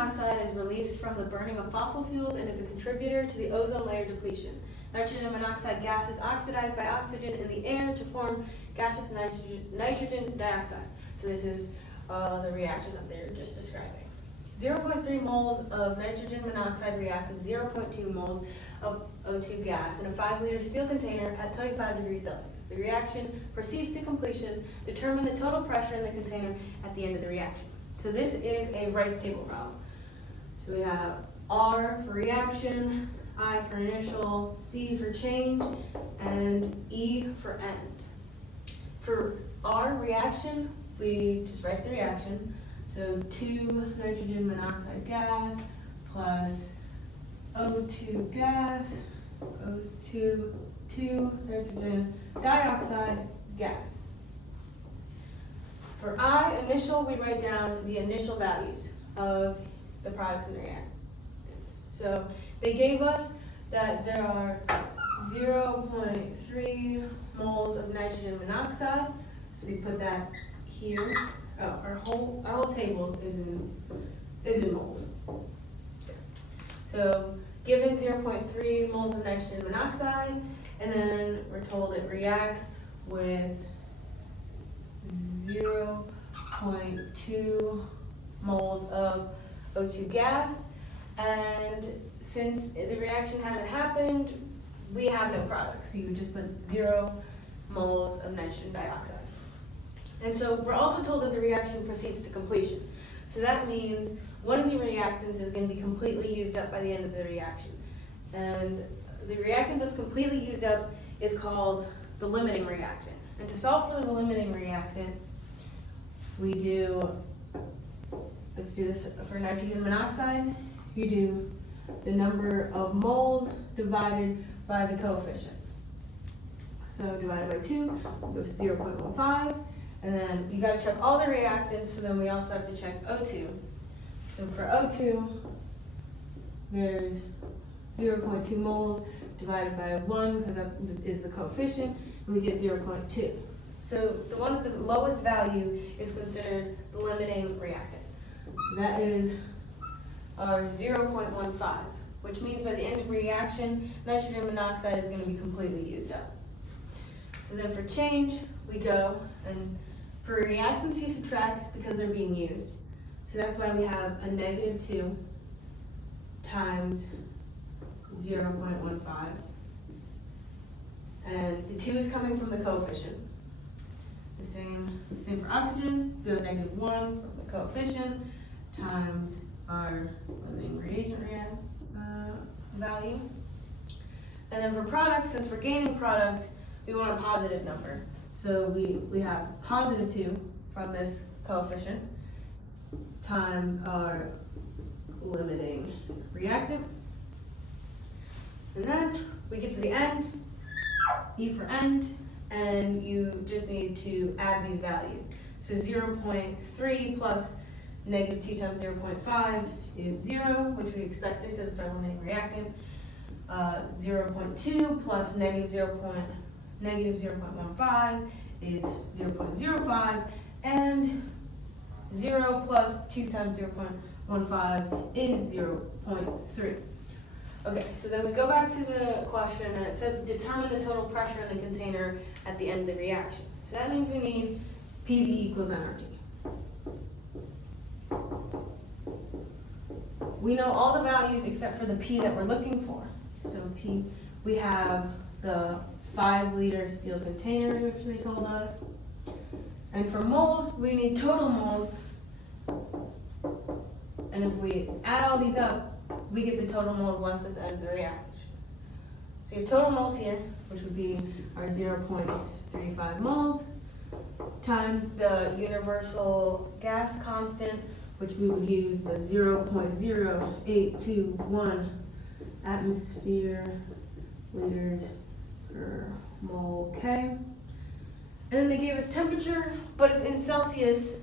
monoxide is released from the burning of fossil fuels and is a contributor to the ozone layer depletion. Nitrogen monoxide gas is oxidized by oxygen in the air to form gaseous nitrogen dioxide. So this is the reaction that they're just describing. 0.3 moles of nitrogen monoxide reacts with 0.2 moles of O2 gas in a 5-liter steel container at 25 degrees Celsius. The reaction proceeds to completion. Determine the total pressure in the container at the end of the reaction. So this is a rice table problem. So we have R for reaction, I for initial, C for change, and E for end. For R reaction, we just write the reaction. So 2 nitrogen monoxide gas plus O2 gas goes to 2 nitrogen dioxide gas. For I initial, we write down the initial values of the products and the reactants. So they gave us that there are 0.3 moles of nitrogen monoxide. So we put that here. Our whole table is in moles. So given 0.3 moles of nitrogen monoxide, and then we're told it reacts with 0.2 moles of O2 gas, and since the reaction hasn't happened, we have no product. So you would just put 0 moles of nitrogen dioxide. And so we're also told that the reaction proceeds to completion. So that means one of the reactants is going to be completely used up by the end of the reaction. And the reactant that's completely used up is called the limiting reactant. And to solve for the limiting reactant, we do, let's do this for nitrogen monoxide, you do the number of moles divided by the coefficient. So divided by 2 goes 0.15. And then you got to check all the reactants, so then we also have to check O2. So for O2, there's 0.2 moles divided by 1, because that is the coefficient, and we get 0.2. So the one with the lowest value is considered the limiting reactant. That is our 0.15, which means by the end of reaction, nitrogen monoxide is going to be completely used up. So then for change, we go, and for reactants you subtract because they're being used. So that's why we have a -2 times 0.15. And the 2 is coming from the coefficient. The same for oxygen, go -1 from the coefficient times our limiting reagent value. And then for products, since we're gaining product, we want a positive number. So we have +2 from this coefficient times our limiting reactant. And then we get to the end, E for end, and you just need to add these values. So 0.3 plus -2 times 0.5 is 0, which we expected because it's our limiting reactant. 0.2 plus -0.15 is 0.05, and 0 plus 2 times 0.15 is 0.3. Okay, so then we go back to the question, and it says determine the total pressure in the container at the end of the reaction. So that means we need PV equals nRT. We know all the values except for the P that we're looking for. So P, we have the 5-liter steel container, which they told us. And for moles, we need total moles. And if we add all these up, we get the total moles left at the end of the reaction. So you have total moles here, which would be our 0.35 moles, times the universal gas constant, which we would use the 0.0821 atmosphere liters per mole K. And then they gave us temperature, but it's in Celsius,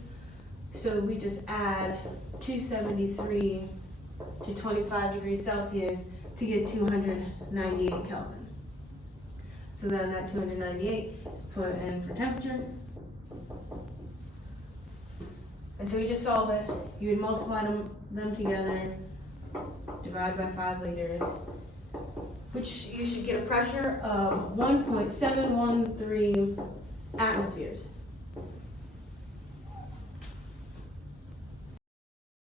so we just add 273 to 25 degrees Celsius to get 298 Kelvin. So then that 298 is put in for temperature. And so you just solve it. You would multiply them together, divide by 5 liters, which you should get a pressure of 1.713 atmospheres.